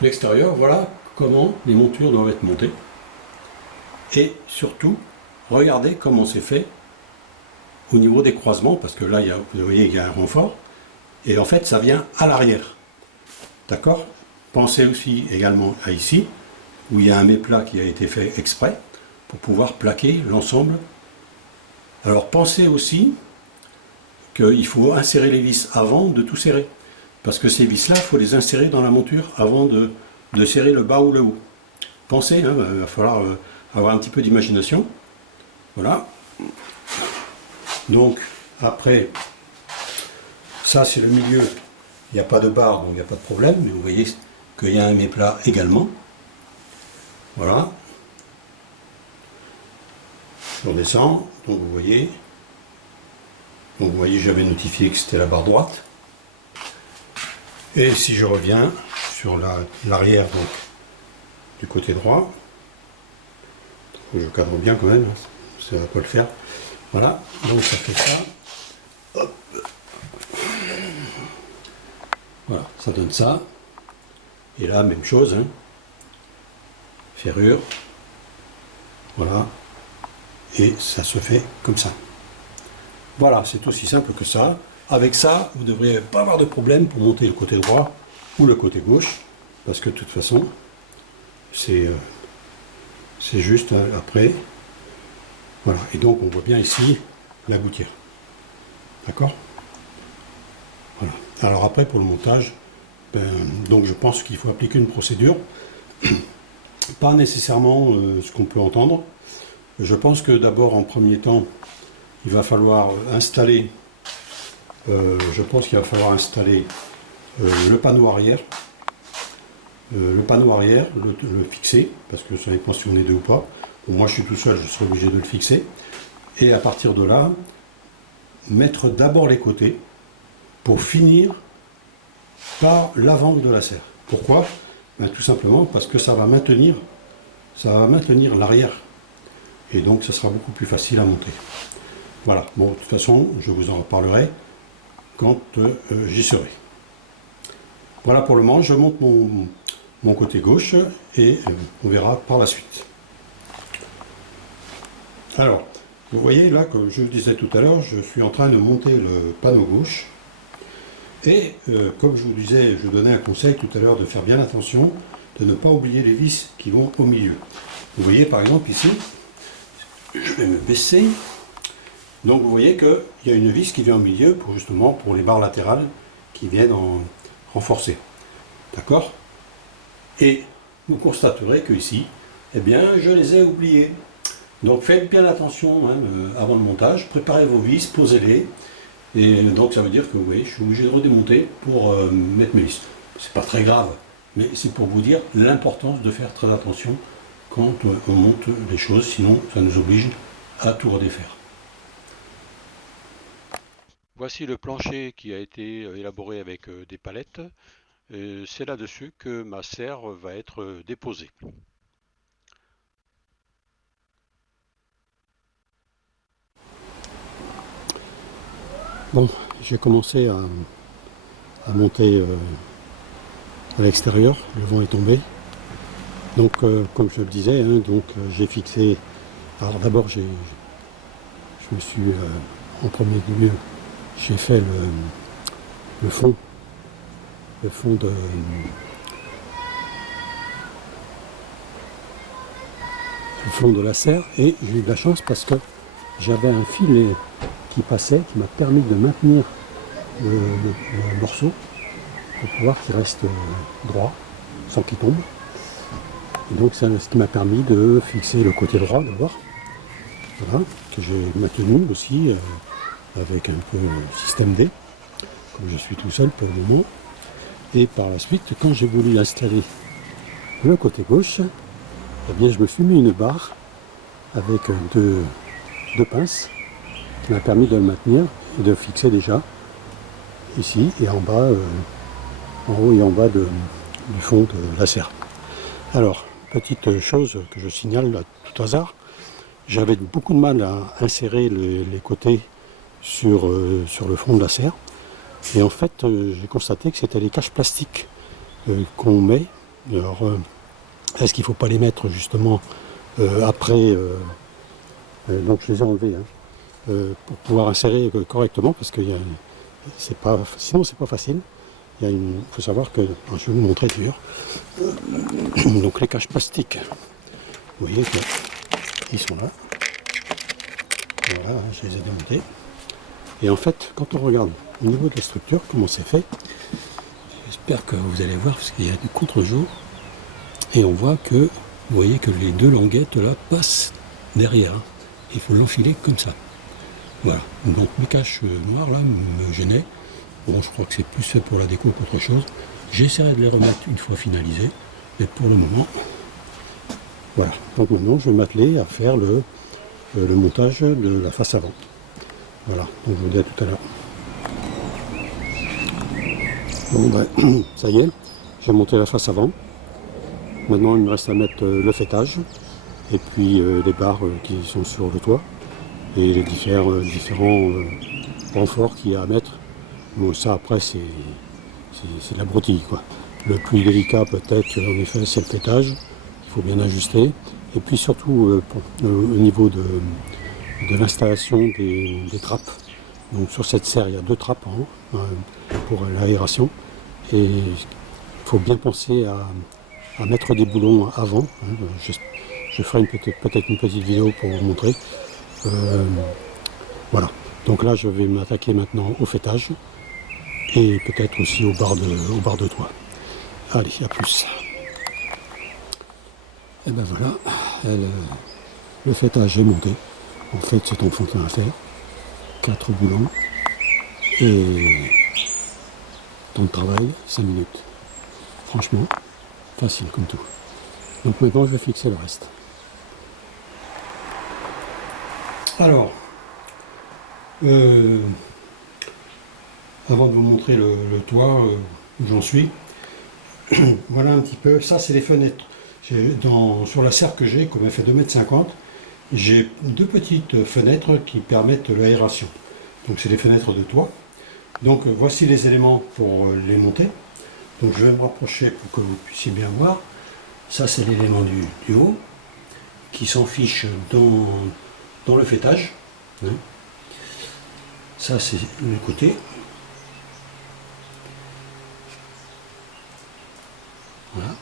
L'extérieur, voilà comment les montures doivent être montées. Et surtout, regardez comment c'est fait au niveau des croisements, parce que là, vous voyez, il y a un renfort, et en fait, ça vient à l'arrière. D'accord? Pensez aussi également à ici, où il y a un méplat qui a été fait exprès, pour pouvoir plaquer l'ensemble. Alors, pensez aussi qu'il faut insérer les vis avant de tout serrer, parce que ces vis-là, il faut les insérer dans la monture avant de serrer le bas ou le haut. Pensez, hein, il va falloir avoir un petit peu d'imagination. Voilà. Donc, après, ça c'est le milieu, il n'y a pas de barre, donc il n'y a pas de problème, mais vous voyez qu'il y a un méplat également. Voilà. Je redescends, donc vous voyez, j'avais notifié que c'était la barre droite. Et si je reviens sur l'arrière, donc du côté droit, faut que je cadre bien quand même, ça va pas le faire. Voilà, donc ça fait ça. Hop. Voilà, ça donne ça. Et là, même chose, hein. Ferrure. Voilà. Et ça se fait comme ça. Voilà, c'est aussi simple que ça. Avec ça, vous ne devriez pas avoir de problème pour monter le côté droit ou le côté gauche, parce que de toute façon, c'est juste après. Voilà, et donc on voit bien ici la gouttière. D'accord? Voilà. Alors après, pour le montage, donc je pense qu'il faut appliquer une procédure. Pas nécessairement ce qu'on peut entendre. Je pense que d'abord, en premier temps, il va falloir installer, le panneau arrière. Le fixer, parce que ça dépend si on est deux ou pas. Bon, moi je suis tout seul, je serai obligé de le fixer. Et à partir de là, mettre d'abord les côtés pour finir par l'avant de la serre. Pourquoi? Tout simplement parce que ça va maintenir l'arrière. Et donc ça sera beaucoup plus facile à monter. Voilà, bon, de toute façon, je vous en reparlerai quand j'y serai. Voilà pour le moment, je monte mon côté gauche et on verra par la suite. Alors, vous voyez là, comme je vous disais tout à l'heure, je suis en train de monter le panneau gauche. Et comme je vous disais, je vous donnais un conseil tout à l'heure de faire bien attention, de ne pas oublier les vis qui vont au milieu. Vous voyez par exemple ici, je vais me baisser. Donc vous voyez qu'il y a une vis qui vient au milieu pour les barres latérales qui viennent en renforcer. D'accord? Et vous constaterez que ici, eh bien, je les ai oubliés. Donc faites bien attention avant le montage, préparez vos vis, posez-les. Et donc ça veut dire que oui, je suis obligé de redémonter pour mettre mes vis. C'est pas très grave, mais c'est pour vous dire l'importance de faire très attention quand on monte les choses, sinon ça nous oblige à tout redéfaire. Voici le plancher qui a été élaboré avec des palettes. C'est là-dessus que ma serre va être déposée. Bon, j'ai commencé à monter à l'extérieur, le vent est tombé. Donc comme je le disais, j'ai fixé. Alors d'abord je me suis en premier lieu j'ai fait le fond de la serre, et j'ai eu de la chance parce que j'avais un filet qui passait, qui m'a permis de maintenir le morceau pour pouvoir qu'il reste droit. sans qu'il tombe. Et donc c'est ce qui m'a permis de fixer le côté droit d'abord, voilà, que j'ai maintenu aussi avec un peu système D, comme je suis tout seul pour le moment. Et par la suite, quand j'ai voulu installer le côté gauche, eh bien je me suis mis une barre avec deux pinces qui m'a permis de le maintenir et de fixer déjà ici et en bas, en haut et en bas du fond de la serre. Alors, petite chose que je signale à tout hasard, j'avais beaucoup de mal à insérer les côtés sur le fond de la serre. Et en fait, j'ai constaté que c'était les caches plastiques qu'on met. Alors, est-ce qu'il ne faut pas les mettre justement après donc je les ai enlevés pour pouvoir insérer correctement parce que sinon c'est pas facile. Il faut savoir que, je vais vous montrer d'ailleurs, donc les caches plastiques, vous voyez qu'ils sont là, voilà, je les ai démontés. Et en fait, quand on regarde au niveau de la structure, comment c'est fait, j'espère que vous allez voir parce qu'il y a du contre-jour, et on voit que, vous voyez que les deux languettes là passent derrière, hein. Il faut l'enfiler comme ça. Voilà, donc mes caches noires là me gênaient. Bon, je crois que c'est plus fait pour la déco qu'autre chose. J'essaierai de les remettre une fois finalisées, mais pour le moment, voilà. Donc maintenant, je vais m'atteler à faire le montage de la face avant. Voilà, donc je vous dis à tout à l'heure. Bon ben, ça y est, j'ai monté la face avant. Maintenant, il me reste à mettre le faîtage, et puis les barres qui sont sur le toit, et les différents renforts qu'il y a à mettre. Bon, ça après c'est de la broutille quoi. Le plus délicat peut-être en effet c'est le faîtage, il faut bien ajuster. Et puis surtout au niveau de l'installation des trappes. Donc sur cette serre il y a 2 trappes en haut pour l'aération. Et il faut bien penser à mettre des boulons avant. Je ferai peut-être une petite vidéo pour vous montrer. Voilà. Donc là je vais m'attaquer maintenant au faîtage. Et peut-être aussi au bar de toit. Allez, à plus. Et ben voilà, le faîtage est monté. En fait, c'est enfantin à faire. 4 boulons. Et temps de travail, 5 minutes. Franchement, facile comme tout. Donc maintenant, je vais fixer le reste. Alors, avant de vous montrer le toit où j'en suis, voilà un petit peu, ça c'est les fenêtres. Sur la serre que j'ai, comme elle fait 2,50 m, j'ai 2 petites fenêtres qui permettent l'aération. Donc c'est les fenêtres de toit. Donc voici les éléments pour les monter. Donc je vais me rapprocher pour que vous puissiez bien voir. Ça c'est l'élément du haut qui s'enfiche dans le faîtage. Ça c'est le côté. Voilà.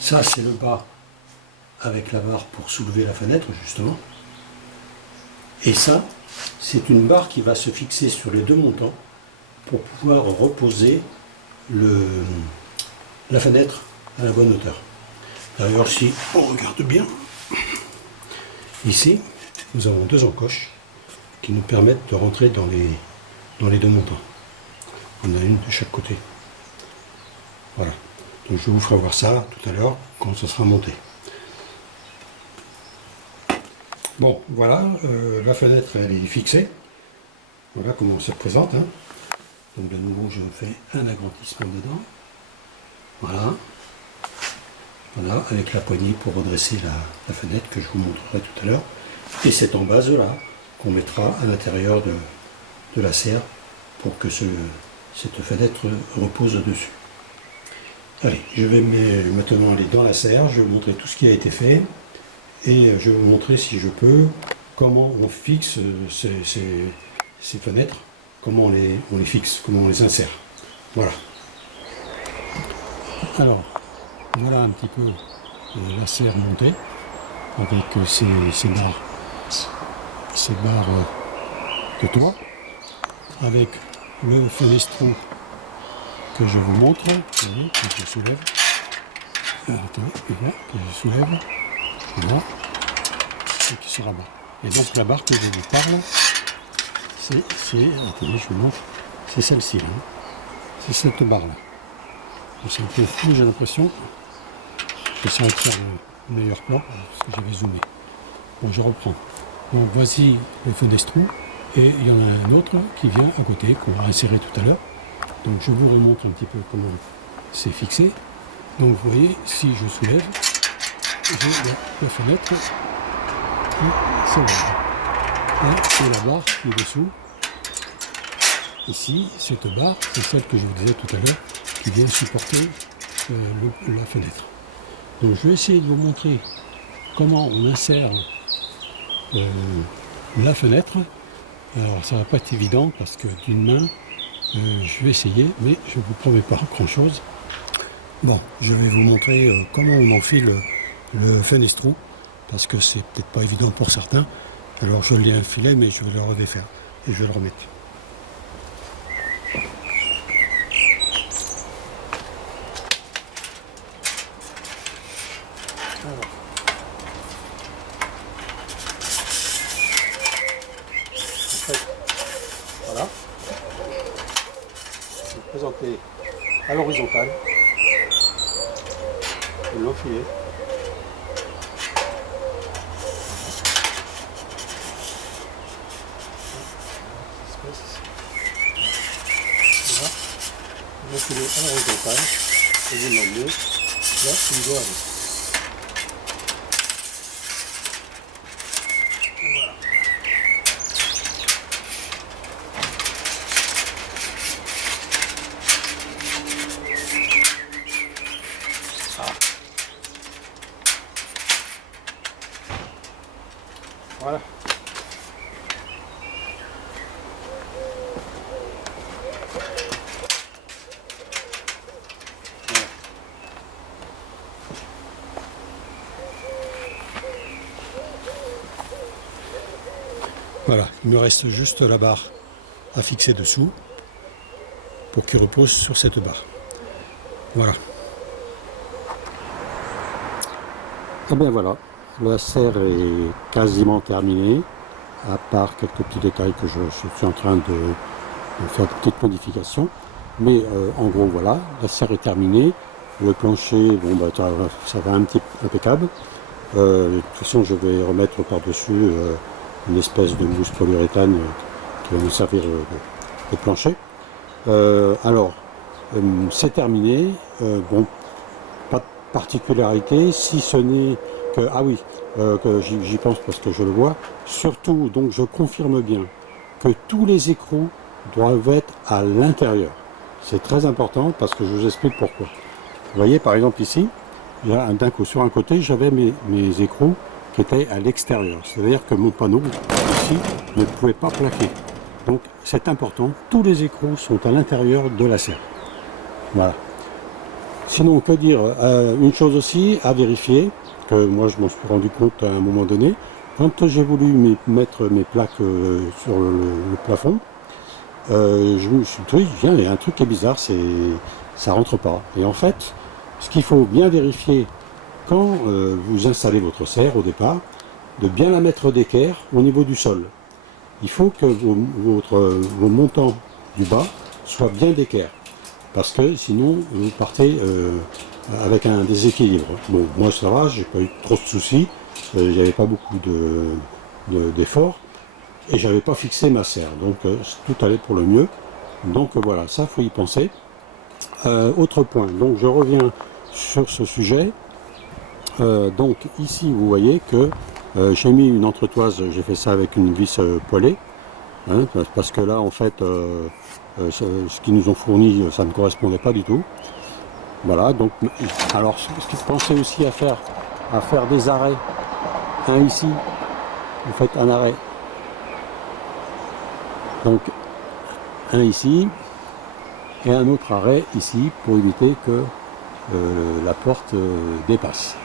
Ça c'est le bas avec la barre pour soulever la fenêtre justement. Et ça c'est une barre qui va se fixer sur les 2 montants pour pouvoir reposer la fenêtre à la bonne hauteur. D'ailleurs si on regarde bien, ici nous avons 2 encoches qui nous permettent de rentrer dans les 2 montants. On a une de chaque côté. Voilà. Donc je vous ferai voir ça tout à l'heure quand ça sera monté. Bon, voilà, la fenêtre elle est fixée. Voilà comment on se présente. Donc de nouveau je fais un agrandissement dedans. Voilà. Voilà, avec la poignée pour redresser la fenêtre que je vous montrerai tout à l'heure. Et cette embase là qu'on mettra à l'intérieur de la serre pour que cette fenêtre repose dessus. Allez, je vais maintenant aller dans la serre, je vais vous montrer tout ce qui a été fait et je vais vous montrer si je peux comment on fixe ces fenêtres, comment on les fixe, comment on les insère. Voilà. Alors, voilà un petit peu la serre montée avec ces barres de toit, avec le fenestron que je vous montre, vous voyez, que je soulève, attendez, et là, que je soulève, voilà, et qui se rabat. Et donc la barre que je vous parle, c'est attendez, je vous montre, c'est celle-ci, là, hein. C'est cette barre-là. C'est un peu flou, j'ai l'impression. J'essaie de faire le meilleur plan, parce que j'avais zoomé. Bon, je reprends. Donc voici le fenestrou, et il y en a un autre qui vient à côté, qu'on va insérer tout à l'heure. Donc je vous remontre un petit peu comment c'est fixé. Donc vous voyez, si je soulève, j'ai la fenêtre qui s'élève. Et la barre qui est dessous. Ici, cette barre, c'est celle que je vous disais tout à l'heure, qui vient supporter la fenêtre. Donc je vais essayer de vous montrer comment on insère la fenêtre. Alors ça va pas être évident parce que d'une main, je vais essayer, mais je ne vous promets pas grand chose. Bon, je vais vous montrer comment on enfile le fenestrou, parce que c'est peut-être pas évident pour certains. Alors je l'ai enfilé, mais je vais le redéfaire et je vais le remettre. Voilà. Je vais présenter à l'horizontale. Je vais l'enfiler. Voilà. Je vais l'enfiler à l'horizontale et je vais l'emmener là où il doit aller. Voilà. Voilà. Voilà, il me reste juste la barre à fixer dessous pour qu'il repose sur cette barre. Voilà. Et bien voilà, la serre est quasiment terminée, à part quelques petits détails que je suis en train de faire de petites modifications. Mais en gros voilà, la serre est terminée. Le plancher, bon bah ça va un petit impeccable. De toute façon je vais remettre par-dessus une espèce de mousse polyuréthane qui va nous servir de plancher. Alors, c'est terminé. Bon, pas de particularité, si ce n'est que, ah oui, que j'y pense parce que je le vois. Surtout, donc je confirme bien que tous les écrous doivent être à l'intérieur. C'est très important parce que je vous explique pourquoi. Vous voyez, par exemple ici, sur un côté, j'avais mes écrous qui étaient à l'extérieur. C'est-à-dire que mon panneau, ici, ne pouvait pas plaquer. Donc, c'est important. Tous les écrous sont à l'intérieur de la serre. Voilà. Sinon, que dire, une chose aussi à vérifier, que moi je m'en suis rendu compte à un moment donné, quand j'ai voulu mettre mes plaques sur le plafond, je me suis dit, il y a un truc qui est bizarre, ça rentre pas. Et en fait, ce qu'il faut bien vérifier quand vous installez votre serre au départ, de bien la mettre d'équerre au niveau du sol. Il faut que vos montants du bas soient bien d'équerre, parce que sinon vous partez avec un déséquilibre. Bon, moi ça va, j'ai pas eu trop de soucis, il n'y avait pas beaucoup d'efforts, et j'avais pas fixé ma serre, donc tout allait pour le mieux. Donc voilà, ça faut y penser. Autre point, donc je reviens sur ce sujet. Donc ici vous voyez que j'ai mis une entretoise, j'ai fait ça avec une vis poêlée, hein, parce que là en fait ce qu'ils nous ont fourni ça ne correspondait pas du tout. Voilà, donc alors ce qu'ils pensaient aussi à faire des arrêts, un ici, vous faites un arrêt, donc un ici et un autre arrêt ici pour éviter que la porte dépasse.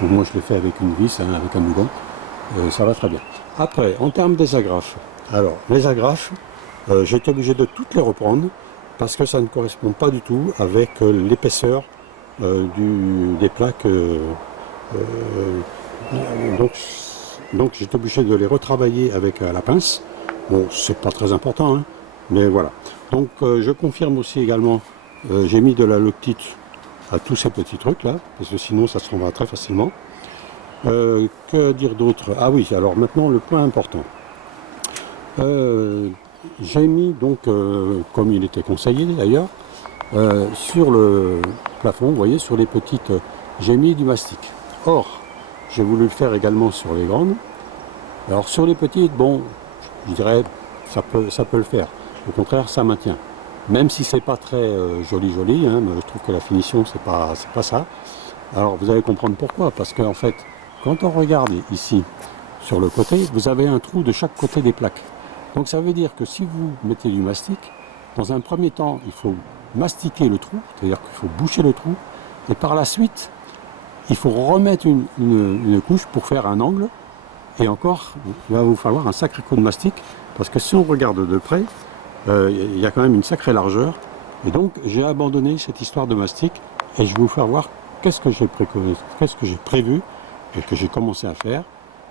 Donc moi je l'ai fait avec une vis, hein, avec un moulon, ça va très bien. Après, en termes des agrafes, alors les agrafes, j'ai été obligé de toutes les reprendre parce que ça ne correspond pas du tout avec l'épaisseur des plaques. Donc j'étais obligé de les retravailler avec la pince. Bon, c'est pas très important, hein, mais voilà. Donc je confirme aussi également, j'ai mis de la loctite à tous ces petits trucs là, parce que sinon ça se rendra très facilement. Que dire d'autre? Ah oui, alors maintenant le point important. J'ai mis donc, comme il était conseillé d'ailleurs, sur le plafond, vous voyez, sur les petites, j'ai mis du mastic. Or, j'ai voulu le faire également sur les grandes. Alors sur les petites, bon, je dirais, ça peut le faire. Au contraire, ça maintient. Même si c'est pas très joli, hein, mais je trouve que la finition, c'est pas ça. Alors vous allez comprendre pourquoi. Parce qu'en fait, quand on regarde ici, sur le côté, vous avez un trou de chaque côté des plaques. Donc ça veut dire que si vous mettez du mastic, dans un premier temps, il faut mastiquer le trou, c'est-à-dire qu'il faut boucher le trou, et par la suite, il faut remettre une couche pour faire un angle, et encore, il va vous falloir un sacré coup de mastic, parce que si on regarde de près, il y a quand même une sacrée largeur, et donc j'ai abandonné cette histoire de mastic, et je vais vous faire voir qu'est-ce que j'ai prévu, et que j'ai commencé à faire,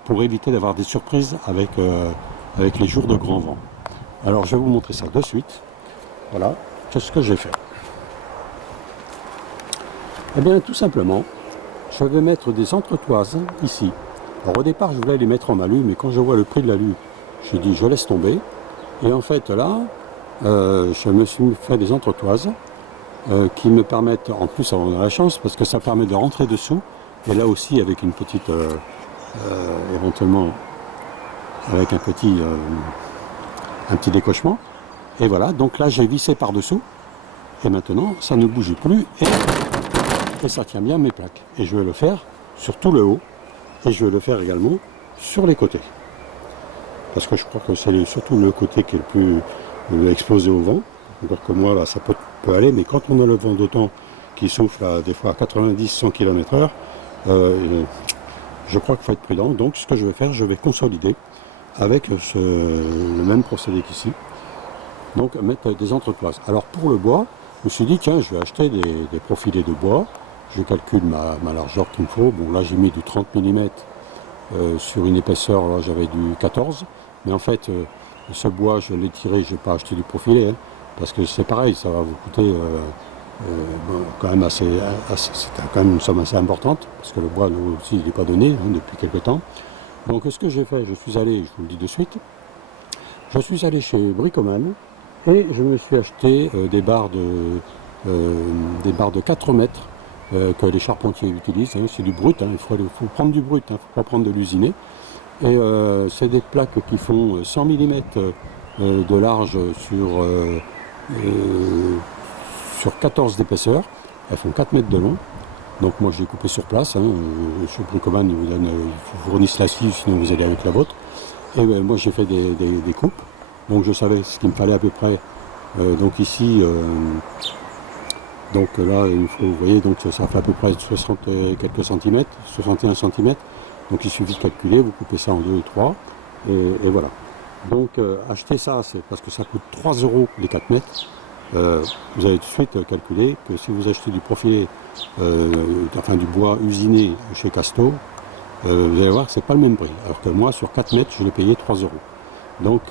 pour éviter d'avoir des surprises avec les jours de grand vent. Alors je vais vous montrer ça de suite. Voilà, qu'est-ce que j'ai fait? Eh bien tout simplement, je vais mettre des entretoises ici. Alors au départ je voulais les mettre en alu, mais quand je vois le prix de l'alu, j'ai dit je laisse tomber. Et en fait là, je me suis fait des entretoises qui me permettent, en plus on a la chance, parce que ça permet de rentrer dessous, et là aussi avec une petite, éventuellement avec un petit décochement. Et voilà, donc là j'ai vissé par dessous, et maintenant ça ne bouge plus, et ça tient bien mes plaques. Et je vais le faire sur tout le haut, et je vais le faire également sur les côtés. Parce que je crois que c'est surtout le côté qui est le plus exposé au vent. Alors que moi là ça peut aller, mais quand on a le vent d'autant qui souffle à, des fois à 90-100 km/h, je crois qu'il faut être prudent. Donc ce que je vais faire, je vais consolider avec le même procédé qu'ici. Donc mettre des entretoises. Alors pour le bois, je me suis dit tiens, je vais acheter des profilés de bois. Je calcule ma largeur qu'il me faut. Bon là j'ai mis du 30 mm sur une épaisseur, là j'avais du 14. Mais en fait ce bois je l'ai tiré, je n'ai pas acheté du profilé, hein, parce que c'est pareil, ça va vous coûter quand même c'est quand même une somme assez importante, parce que le bois nous aussi il n'est pas donné depuis quelques temps. Donc ce que j'ai fait, je suis allé, je vous le dis de suite, je suis allé chez Bricoman et je me suis acheté des barres de 4 mètres que les charpentiers utilisent, hein, c'est du brut, hein, il faut prendre du brut, il ne faut pas prendre de l'usiné. Et c'est des plaques qui font 100 mm de large sur 14 d'épaisseur, elles font 4 mètres de long. Donc moi j'ai coupé sur place, hein, chez Bricoman ils vous fournissent la scie, sinon vous allez avec la vôtre. Et moi j'ai fait des coupes, donc je savais ce qu'il me fallait à peu près. Donc ici, donc là il faut, vous voyez, donc ça fait à peu près 60 quelques centimètres, 61 cm. Donc il suffit de calculer, vous coupez ça en 2 ou 3, et voilà. Donc acheter ça, c'est parce que ça coûte 3 € les 4 mètres. Vous allez tout de suite calculer que si vous achetez du profilé, enfin du bois usiné chez Casto, vous allez voir que c'est pas le même prix. Alors que moi, sur 4 mètres, je l'ai payé 3 €. Donc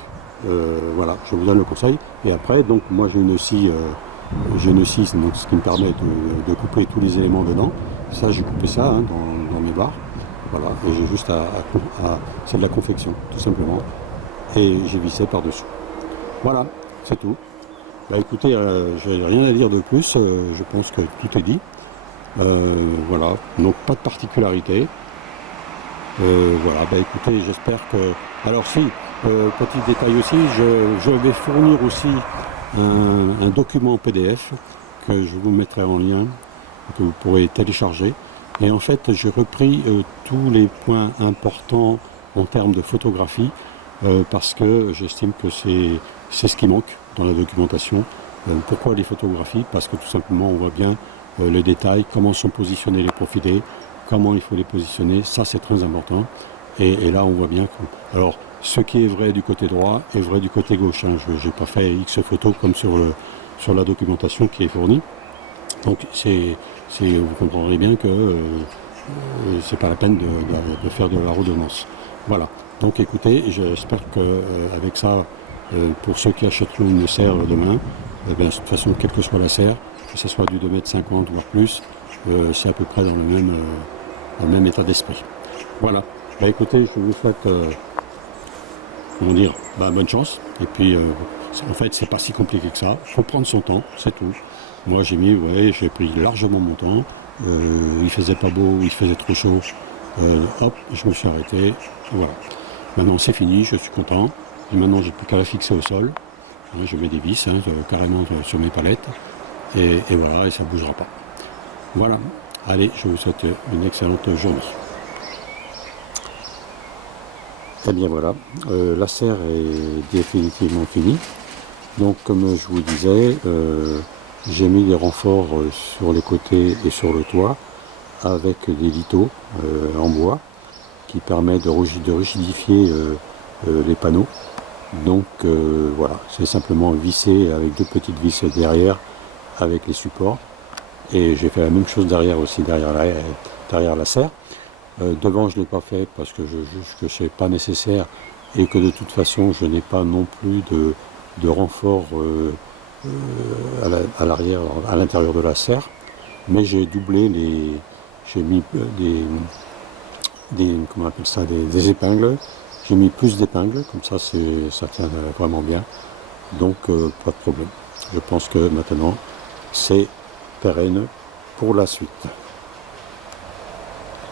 voilà, je vous donne le conseil. Et après, donc moi j'ai une scie, donc, ce qui me permet de couper tous les éléments dedans. Ça, j'ai coupé ça hein, dans mes barres. Voilà, et j'ai juste c'est de la confection, tout simplement. Et j'ai vissé par-dessus. Voilà, c'est tout. Bah écoutez, je n'ai rien à dire de plus, je pense que tout est dit. Voilà, donc pas de particularité. Voilà, bah écoutez, j'espère que... Alors si, petit détail aussi, je vais fournir aussi un document PDF que je vous mettrai en lien, que vous pourrez télécharger. Et en fait, j'ai repris tous les points importants en termes de photographie, parce que j'estime que c'est ce qui manque dans la documentation. Pourquoi les photographies? Parce que tout simplement on voit bien les détails, comment sont positionnés les profilés, comment il faut les positionner, ça c'est très important. Et là on voit bien que... Alors ce qui est vrai du côté droit est vrai du côté gauche, hein. Je n'ai pas fait X photos comme sur la documentation qui est fournie. Donc vous comprendrez bien que c'est pas la peine de faire de la redondance. Voilà. Donc écoutez, j'espère que avec ça, pour ceux qui achèteront une serre demain, de toute façon, quelle que soit la serre, que ce soit du 2,50 m voire plus, c'est à peu près dans le même état d'esprit. Voilà. Écoutez, je vous souhaite comment dire, bonne chance. Et puis, en fait, c'est pas si compliqué que ça. Il faut prendre son temps, c'est tout. Moi, j'ai pris largement mon temps. Il faisait pas beau, il faisait trop chaud. Hop, je me suis arrêté. Voilà. Maintenant, c'est fini, je suis content. Et maintenant, j'ai plus qu'à la fixer au sol. Je mets des vis carrément sur mes palettes. Et voilà, et ça ne bougera pas. Voilà. Allez, je vous souhaite une excellente journée. Eh bien voilà, la serre est définitivement finie. Donc comme je vous disais, j'ai mis des renforts sur les côtés et sur le toit avec des lithos en bois qui permettent de rigidifier les panneaux. Donc voilà, c'est simplement vissé avec deux petites vis derrière avec les supports. Et j'ai fait la même chose derrière aussi, derrière la serre. Devant, je ne l'ai pas fait parce que je juge que ce n'est pas nécessaire et que de toute façon, je n'ai pas non plus de renfort à l'arrière, à l'intérieur de la serre. Mais j'ai doublé j'ai mis comment on appelle ça, des épingles. J'ai mis plus d'épingles, comme ça, ça tient vraiment bien. Donc, pas de problème. Je pense que maintenant, c'est pérenne pour la suite.